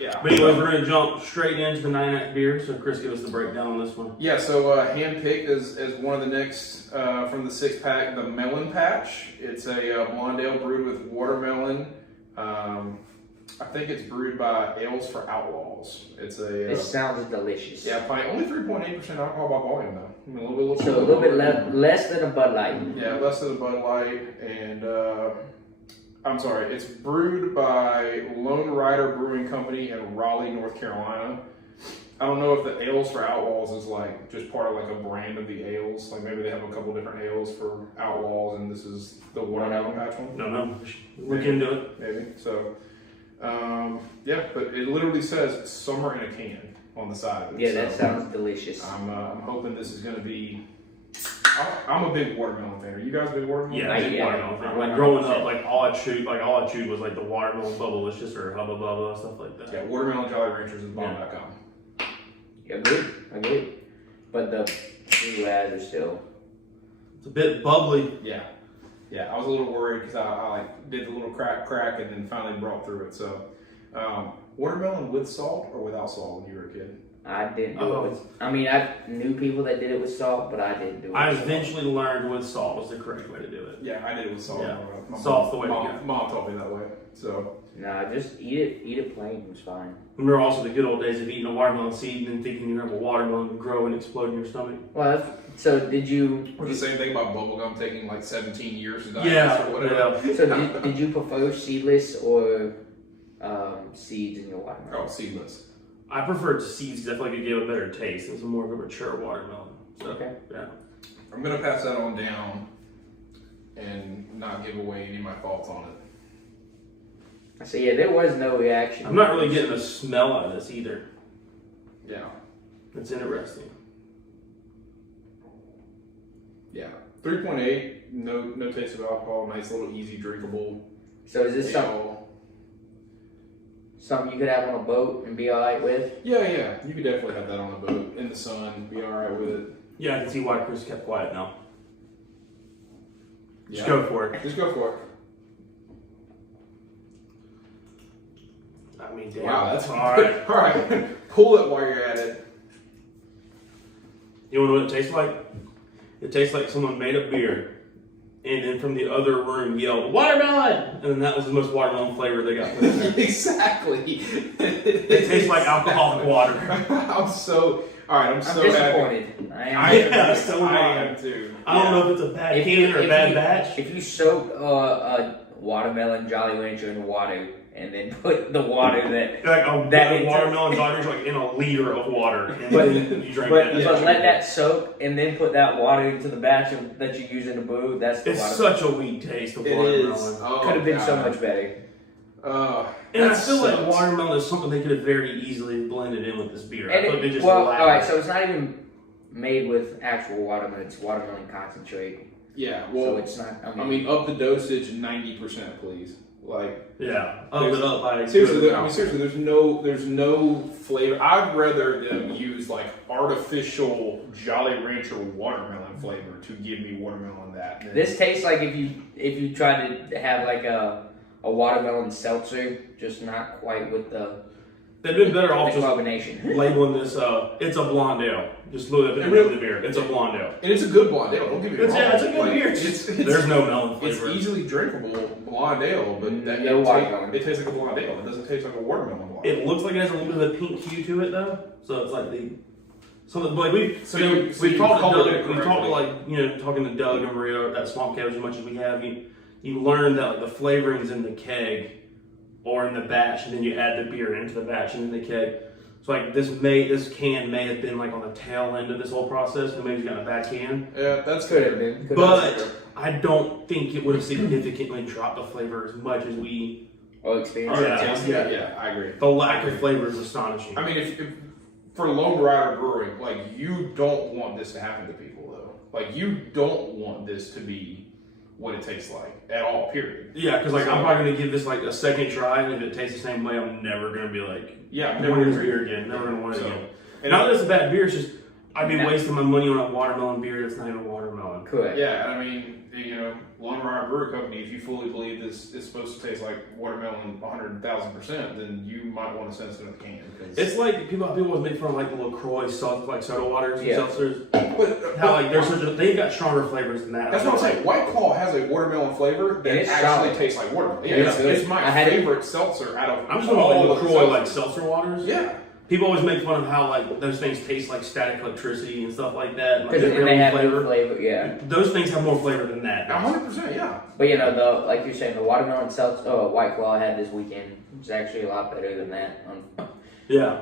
Yeah. But anyway, we're going to jump straight into the 99th beer. So Chris, give us the breakdown on this one. Yeah, so hand-picked as one of the next from the 6-pack, the Melon Patch. It's a blonde ale brewed with watermelon. I think it's brewed by Ales for Outlaws. It sounds delicious. Yeah, only 3.8% alcohol by volume though. I mean, a little bit less than a Bud Light. Yeah, less than a Bud Light, and I'm sorry, it's brewed by LoneRider Brewing Company in Raleigh, North Carolina. I don't know if the Ales for Outlaws is like just part of like a brand of the ales. Like maybe they have a couple different ales for Outlaws, and this is the watermelon patch one. No. Look into it. Maybe so. Yeah, but it literally says "summer in a can" on the side of it. Yeah, that sounds delicious. I'm hoping this is going to be. I'm a big watermelon fan. Are you guys a big watermelon? Yeah, watermelon fan. Like growing up, all I chewed was like the watermelon bubblicious or hubba bubba stuff like that. Yeah, watermelon Jolly Ranchers is bomb.com. Agreed. But the blue ads are still. It's a bit bubbly. Yeah. I was a little worried because I like did the little crack and then finally brought through it. So, watermelon with salt or without salt when you were a kid? I didn't do it with, I mean, I knew people that did it with salt, but I didn't do it with I salt. eventually learned with salt was the correct way to do it. Yeah, I did it with salt. Yeah. Salt's the way to go. Mom taught me that way. So. Nah, just eat it plain. It's fine. Remember also the good old days of eating a watermelon seed and then thinking you're going to have a watermelon grow and explode in your stomach. Well, so did you... Or the same thing about bubblegum taking like 17 years to digest Yeah. or whatever. Yeah. So did you prefer seedless or seeds in your watermelon? Oh, seedless. I preferred seeds because I feel like it gave a better taste. It was more of a mature watermelon. So, Okay. Yeah. I'm going to pass that on down and not give away any of my thoughts on it. So yeah, there was no reaction. I'm not really getting a smell out of this either. Yeah. It's interesting. Yeah. 3.8, no taste of alcohol, nice little easy drinkable. So is this something you could have on a boat and be alright with? Yeah. You could definitely have that on a boat in the sun, be alright with it. Yeah, I can see why Chris kept quiet now. Just Yeah. go for it. Just go for it. I mean, damn. Wow, that's all right. All right. Pull it while you're at it. You know what it tastes like? It tastes like someone made a beer and then from the other room yelled, "Watermelon!" And then that was the most watermelon flavor they got put in there. Exactly. It tastes like alcoholic water. I'm so disappointed. Happy. I am. I am too. I don't know if it's a bad can or a bad batch. If you soak a watermelon Jolly Rancher in water and then put the water that watermelon Jolly Rancher like in a liter of water, and then you drink that. But let that soak and then put that water into the batch that you use in the brew. That's the it's watermelon. such a weak taste of It watermelon. is. Oh, Could have been so God. much better. And I feel like watermelon is something they could have very easily blended in with this beer. I feel like they just alright, so it's not even made with actual watermelon, it's watermelon concentrate. Yeah, well, so it's not, I mean, up the dosage 90%, please. Like, yeah, up it up by seriously, there's no flavor. I'd rather them use like artificial Jolly Rancher watermelon flavor to give me watermelon that. This tastes like if you tried to have like a watermelon seltzer, just not quite with the. They've been better off just combination. labeling this. It's a blonde ale. Just look at the beer. It's a blonde ale, and it's a good blonde ale. Don't get me wrong. Yeah, it's a good beer. It's there's no melon flavor. It's easily drinkable blonde ale, but it tastes like a blonde ale. It doesn't taste like a watermelon blonde. It looks like it has a little bit of a pink hue to it though. So it's like we talked to talking to Doug and Maria at Swamp Cave as much as we have. You learn that like the flavorings in the keg or in the batch, and then you add the beer into the batch and in the keg. So like this can may have been like on the tail end of this whole process, and maybe got a bad can. Yeah, that's could have been. But I don't think it would have significantly dropped the flavor as much as we. Experience. Yeah, I agree. The lack of flavor is astonishing. I mean, if for LoneRider Brewing, like you don't want this to happen to people though. Like you don't want this to be what it tastes like at all, period. Yeah, because like I'm probably gonna give this like a second try, and if it tastes the same way, I'm never gonna be like, yeah, never gonna beer again, never gonna want it again. And not that it's a bad beer, it's just I'd be wasting my money on a watermelon beer that's not even watermelon. Correct. Yeah, I mean, LoneRider Brewery Company, if you fully believe this is supposed to taste like watermelon 100,000%, then you might want to send us another can. It's like people always make fun of like the LaCroix like soda waters and seltzers. But how like they've got stronger flavors than that. That's what I'm saying. White Claw has a watermelon flavor that actually tastes like watermelon. Yeah, it's my favorite seltzer out of I'm just talking about LaCroix like seltzer waters. Yeah. People always make fun of how like those things taste like static electricity and stuff like that. Like, they have flavor. Yeah. Those things have more flavor than that. 100%. Yeah. But like you're saying, the watermelon seltzer, White Claw I had this weekend. It's actually a lot better than that. Yeah.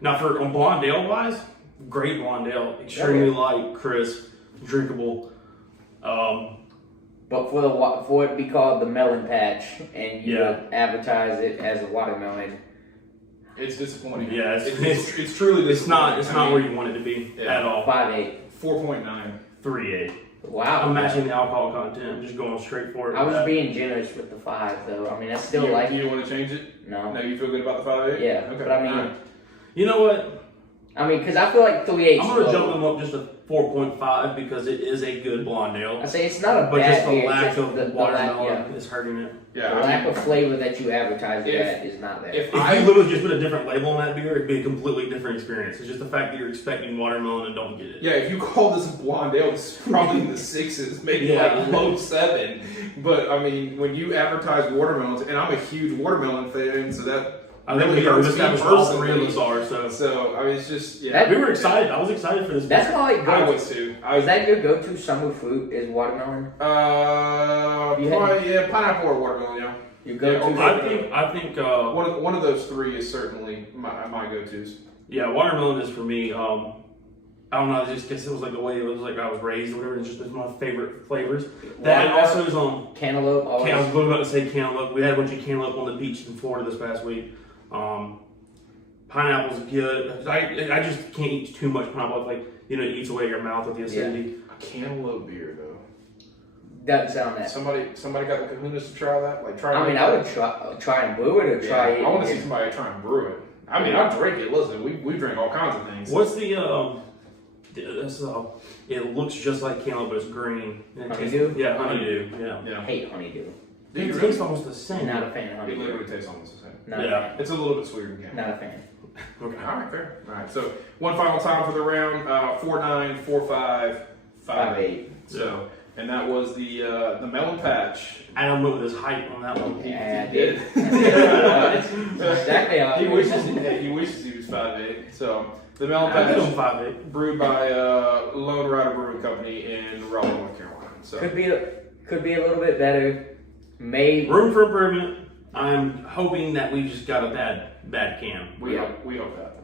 Now on blonde ale wise, great blonde ale, extremely light, crisp, drinkable. But for it to be called the Melon Patch and you advertise it as a watermelon. It's disappointing. Yeah, it's truly disappointing. It's not where you want it to be at all. 5.8. 4.9. 3.8. Wow. I'm matching the alcohol content. I'm just going straight for it. I was being generous with the 5 though. I mean, that's still like. You don't want to change it? No. No, you feel good about the 5.8? Yeah. Okay. But I mean, you know what? I mean, because I feel like 3.8. I'm gonna jump them up just a 4.5 because it is a good blonde ale. I say it's not a but bad just the beer. lack Just of watermelon is hurting it. Yeah, the lack of flavor that you advertise it at is not there. If I literally just put a different label on that beer, it'd be a completely different experience. It's just the fact that you're expecting watermelon and don't get it. Yeah, if you call this a blonde ale, it's probably in the 6s, maybe like low 7. But I mean, when you advertise watermelons, and I'm a huge watermelon fan, so that. I think we established all 3 of us are, so I mean, it's just, we were excited. I was excited for this. That's why I was too. Is that your go-to summer fruit? Is watermelon? Probably, pineapple or watermelon. Yeah. Your go-to. I think one of those 3 is certainly my go-tos. Yeah, watermelon is for me. I don't know. I just guess it was like the way it was like I was raised or whatever. It's just my favorite flavors. That also is on cantaloupe. I was about to say cantaloupe. We had a bunch of cantaloupe on the beach in Florida this past week. Pineapple's good. I just can't eat too much pineapple. Like it eats away your mouth with the acidity. A cantaloupe beer though. Doesn't sound that. Somebody got the kahunas to try that. I would try and brew it or try it. I want to see somebody try and brew it. I mean, I drink it. Listen, we drink all kinds of things. What's the it looks just like cantaloupe, but it's green. Honeydew? Yeah, honeydew. Yeah. I hate honeydew. It tastes almost the same. Not a fan of honeydew. It literally tastes almost the same. Not a fan. It's a little bit sweeter than cantaloupe. Not a fan. Okay. All right, fair. All right. So one final time for the round: 4.9, 4.5, 5.8. So, and that was the Melon Patch. Adam went with his hype on that one. Yeah, I did. Exactly how he wishes he was 5.8. So the Melon Patch, 5.8, brewed by LoneRider Brewery Company in Raleigh, North Carolina. So could be a little bit better. Maybe room for improvement. I'm hoping that we just got a bad can. We hope that.